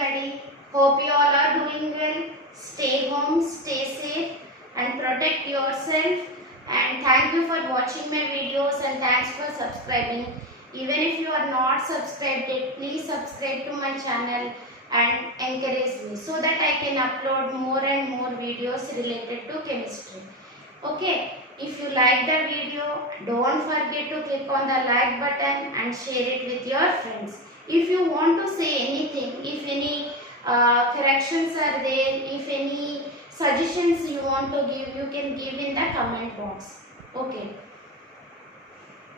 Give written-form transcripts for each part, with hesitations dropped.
everybody. Hope you all are doing well. Stay home, stay safe and protect yourself. And thank you for watching my videos and thanks for subscribing. Even if you are not subscribed yet, please subscribe to my channel and encourage me so that I can upload more and more videos related to chemistry. Okay, if you like the video, don't forget to click on the like button and share it with your friends. If you want to say anything, if any corrections are there, if any suggestions you want to give, you can give in the comment box. Okay.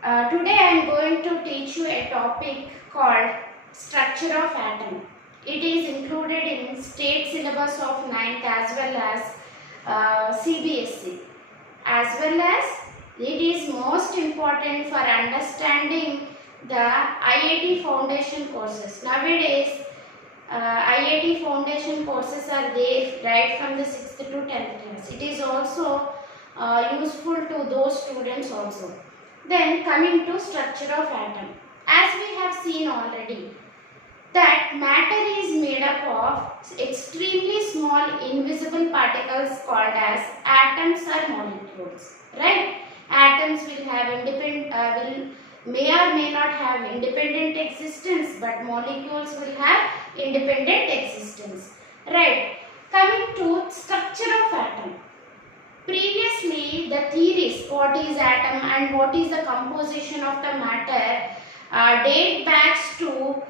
Today I am going to teach you a topic called structure of atom. It is included in state syllabus of 9th as well as CBSE. As well as it is most important for understanding the IIT foundation courses. Nowadays, IIT foundation courses are there right from the 6th to 10th class. It is also useful to those students also. Then coming to structure of atom. As we have seen already, that matter is made up of extremely small invisible particles called as atoms or molecules, right? Atoms will have may or may not have independent existence, but molecules will have independent existence, right? Coming to structure of atom. Previously, the theories what is atom and what is the composition of the matter date back to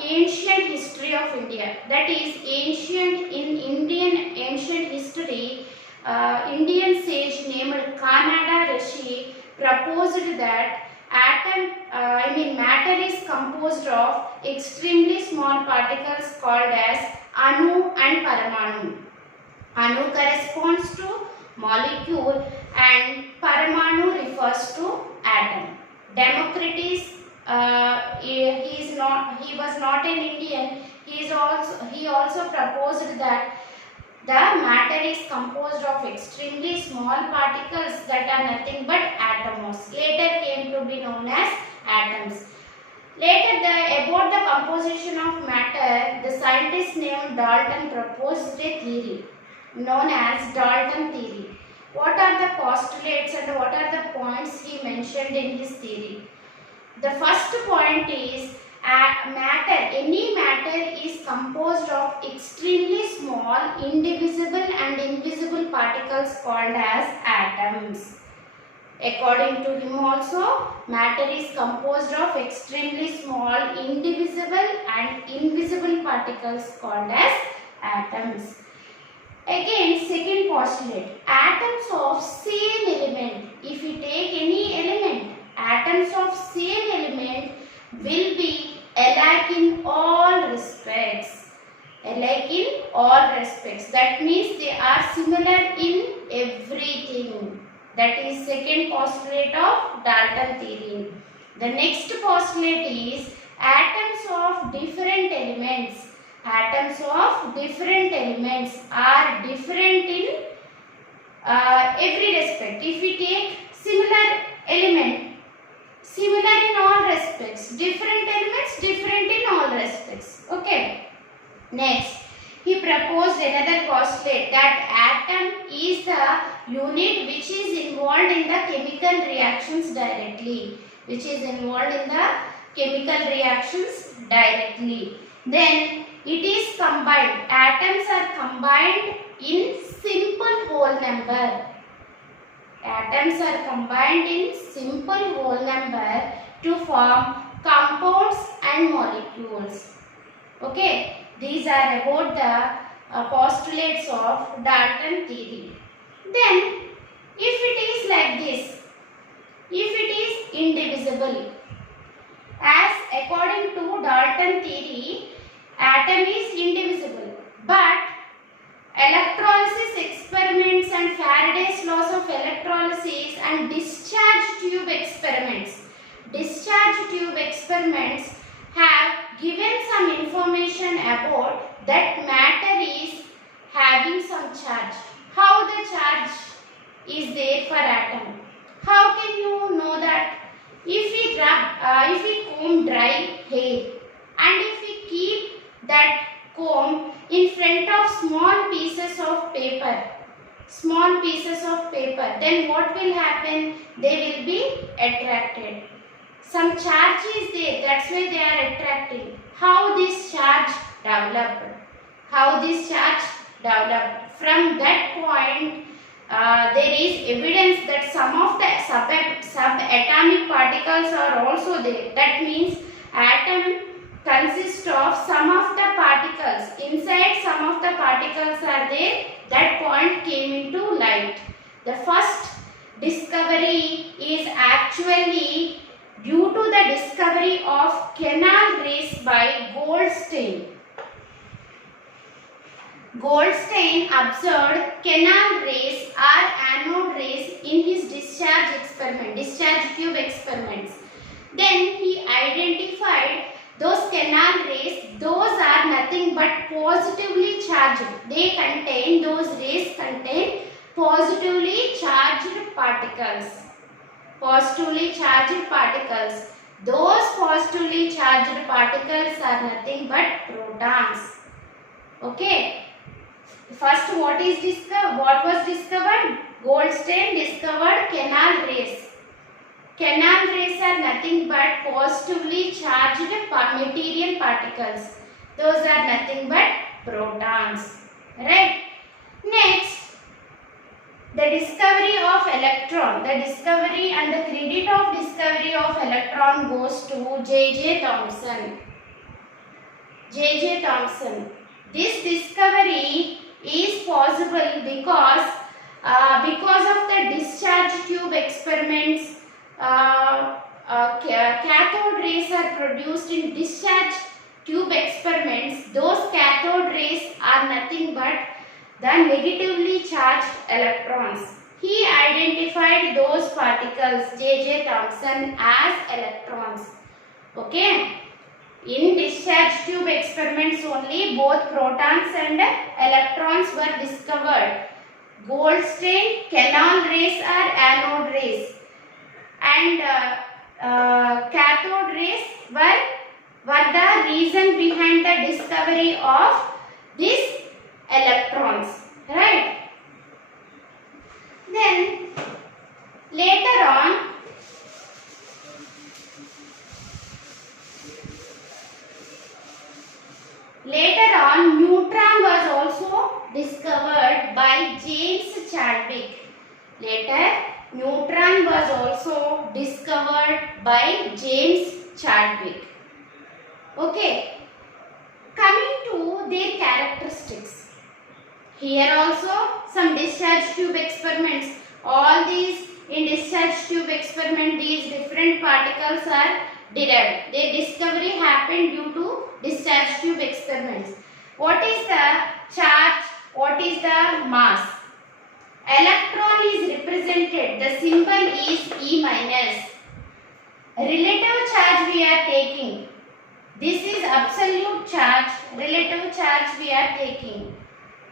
ancient history of India. That is Indian ancient history. Indian sage named Kanada Rishi proposed that matter is composed of extremely small particles called as Anu and Paramanu. Anu corresponds to molecule and Paramanu refers to atom. Democritus, he was not an Indian. He also proposed that the matter is composed of extremely small particles that are nothing but atoms. Later came to be known as atoms. Later, about the composition of matter, the scientist named Dalton proposed a theory known as Dalton theory. What are the postulates and what are the points he mentioned in his theory? The first point is any matter is composed of extremely small, indivisible and invisible particles called as atoms. According to him also, matter is composed of extremely small, indivisible and invisible particles called as atoms. Again, second postulate, atoms of same element. If we take any element, atoms of same element will be alike in all respects. Alike in all respects. That means they are similar in everything. That is second postulate of Dalton theory. The next postulate is atoms of different elements. Atoms of different elements are different in every respect. If we take similar element, similar in all respects. Different elements, different in all respects. Okay. Next, he proposed another postulate that atom is the unit which is involved in the chemical reactions directly. Which is involved in the chemical reactions directly. Then it is combined. Atoms are combined in simple whole number. Atoms are combined in simple whole number to form compounds and molecules. Okay, these are about the postulates of Dalton theory. Then, if it is like this, if it is indivisible, as according to Dalton theory, atom is indivisible, but electrolysis experiments and Faraday's laws of electrolysis and discharge tube experiments have given some information about that matter is having some charge. How the charge is there for atom? How can you know that? If we comb dry hair and if we keep that comb in front of small pieces of paper, then what will happen? They will be attracted. Some charge is there, that's why they are attracting. How this charge developed? From that point, there is evidence that some of the subatomic particles are also there. That means atom consists of some of the particles. Inside some of the particles are there. That point came into light. The first discovery is actually due to the discovery of canal rays by Goldstein. Goldstein observed canal rays or anode rays in his discharge tube experiments. Then he identified those canal rays, those are nothing but positively charged. Those rays contain positively charged particles. Those positively charged particles are nothing but protons. Okay. First, what was discovered? Goldstein discovered canal rays. Canal rays are nothing but positively charged material particles. Those are nothing but protons. Right? Next, the discovery of electron. The discovery and the credit of discovery of electron goes to J.J. Thomson. J.J. Thomson. This discovery is possible because of the discharge tube experiments. Cathode rays are produced in discharge tube experiments. Those cathode rays are nothing but the negatively charged electrons. He identified those particles, J.J. Thomson, as electrons. Okay. In discharge tube experiments only, both protons and electrons were discovered. Goldstein, canal rays are anode rays, and cathode rays were the reason behind the discovery of these electrons. Right? Then later on, neutron was also discovered by James Chadwick. Neutron was also discovered by James Chadwick. Okay. Coming to their characteristics. Here also some discharge tube experiments. All these in discharge tube experiment, these different particles are derived. Their discovery happened due to discharge tube experiments. What is the charge? What is the mass? Electron is represented. The symbol is E minus. Relative charge we are taking. This is absolute charge. Relative charge we are taking.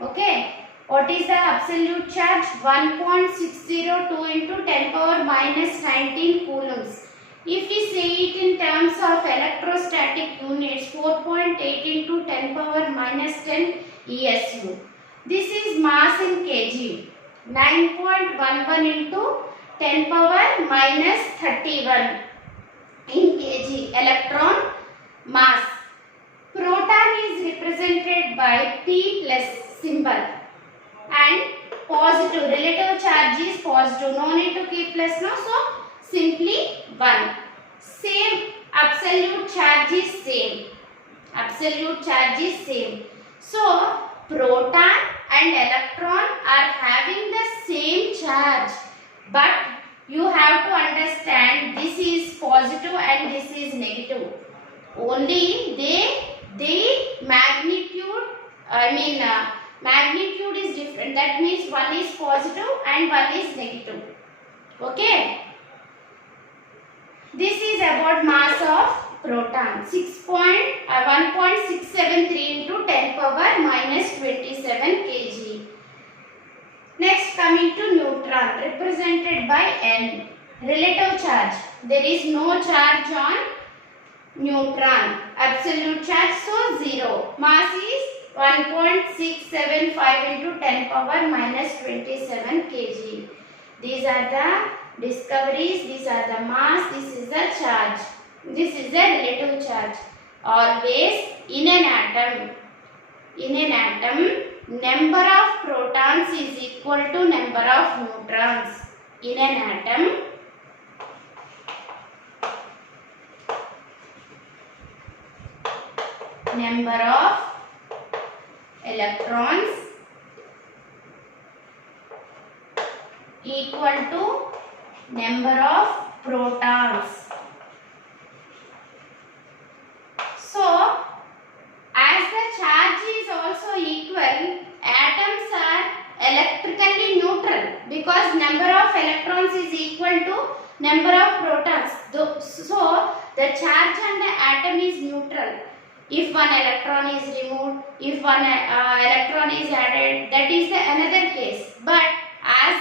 Okay. What is the absolute charge? 1.602 into 10 power minus 19 coulombs. If we say it in terms of electrostatic units, 4.8 into 10 power minus 10 ESU. This is mass in kg. 9.11 into 10 power minus 31 in kg. Electron mass. Proton is represented by P plus symbol. And positive, relative charge is positive. No need to keep plus, no. So, simply 1. Same, absolute charge is same. So, proton and electron are having the same charge. But you have to understand this is positive and this is negative. Only the magnitude, magnitude is different. That means one is positive and one is negative. Okay. This is about mass of proton. 1.673 into 10 power minus 27 kg. Next, coming to neutron, represented by N. Relative charge. There is no charge on neutron. Absolute charge, so 0. Mass is 1.675 into 10 power minus 27 kg. These are the discoveries, these are the mass, this is the charge. This is the relative charge. Always in an atom, number of protons is equal to number of neutrons. In an atom, number of electrons equal to number of protons. So, as the charge is also equal, atoms are electrically neutral because number of electrons is equal to number of protons. So, the charge on the atom is neutral. If one electron is removed, if one electron is added, that is another case. But as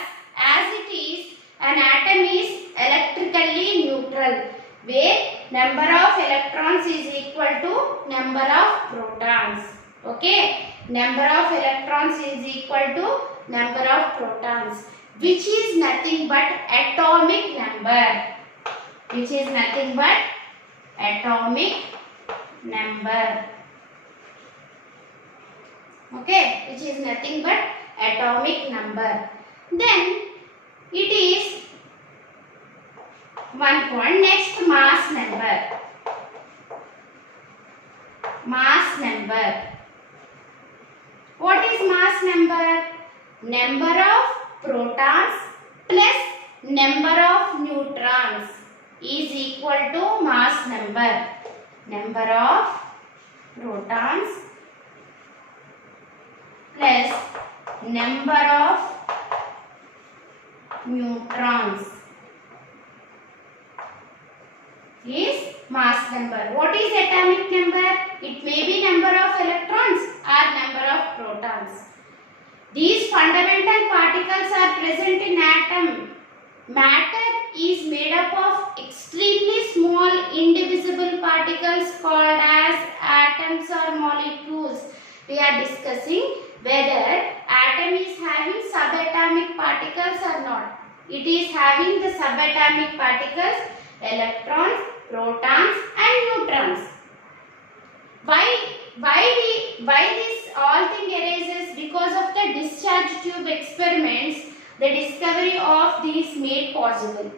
it is, an atom is electrically neutral, where number of electrons is equal to number of protons. Okay, number of electrons is equal to number of protons, which is nothing but atomic number. Which is nothing but atomic number. Okay, which is nothing but atomic number. Then it is one point. Next, mass number. Mass number. What is mass number? Number of protons plus number of neutrons is equal to mass number. Number of protons plus number of neutrons is mass number. What is atomic number? It may be number of electrons or number of protons. These fundamental particles are present in atom. Matter is made up of extremely small indivisible particles called as atoms or molecules. We are discussing whether atom is having subatomic particles or not. It is having the subatomic particles, electrons, protons and neutrons. Why this all thing arises? Because of the discharge tube experiments, the discovery of these made possible.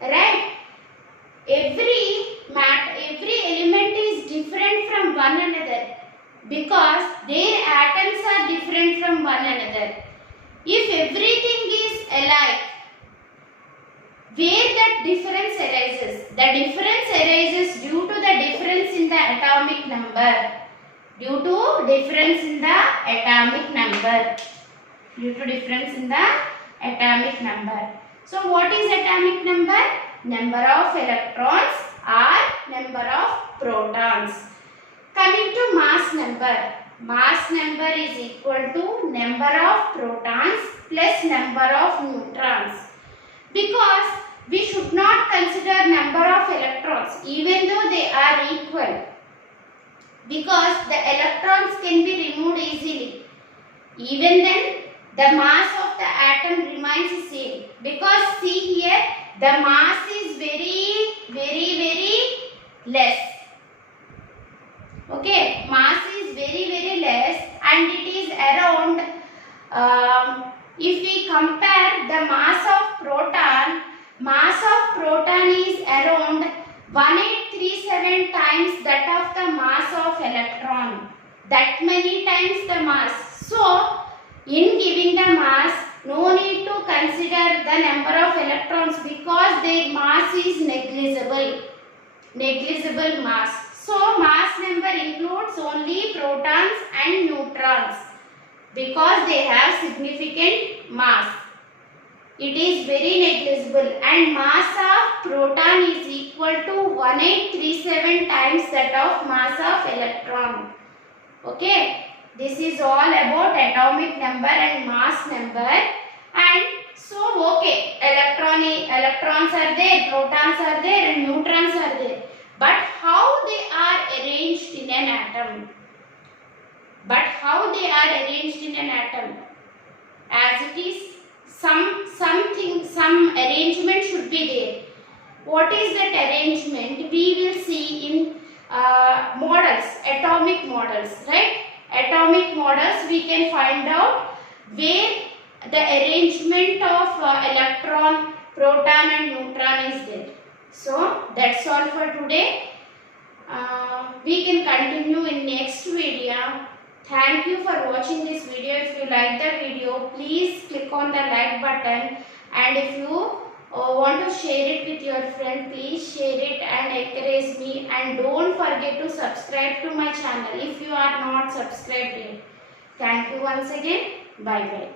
Right? Every element is different from one another because their atoms are different from one another. If everything is alike, where that difference arises? The difference arises due to the difference in the atomic number. Due to difference in the atomic number. Due to difference in the atomic number. So what is atomic number? Number of electrons or number of protons. Coming to mass number. Mass number is equal to number of protons plus number of neutrons. Because we should not consider number of electrons even though they are equal. Because the electrons can be removed easily. Even then, the mass of the atom remains the same. Because see here, the mass is very less. Okay, mass is very less and it is around, if we compare the mass of proton is around 1837 times that of the mass of electron. That many times the mass. So, in giving the mass, no need to consider the number of electrons because their mass is negligible. Negligible mass. So, mass number includes only protons and neutrons because they have significant mass. It is very negligible and mass of proton is equal to 1837 times that of mass of electron. Okay, this is all about atomic number and mass number. And so okay, electrons are there, protons are there and neutrons are there. but how they are arranged in an atom. But how they are arranged in an atom? As it is, some arrangement should be there. What is that arrangement? We will see in models, atomic models, right? Atomic models, we can find out where the arrangement of electron, proton and neutron is there. So that's all for today. We can continue in next video. Thank you for watching this video. If you like the video, please click on the like button, and if you want to share it with your friend, please share it and encourage me, and don't forget to subscribe to my channel if you are not subscribed yet. Thank you once again. Bye bye.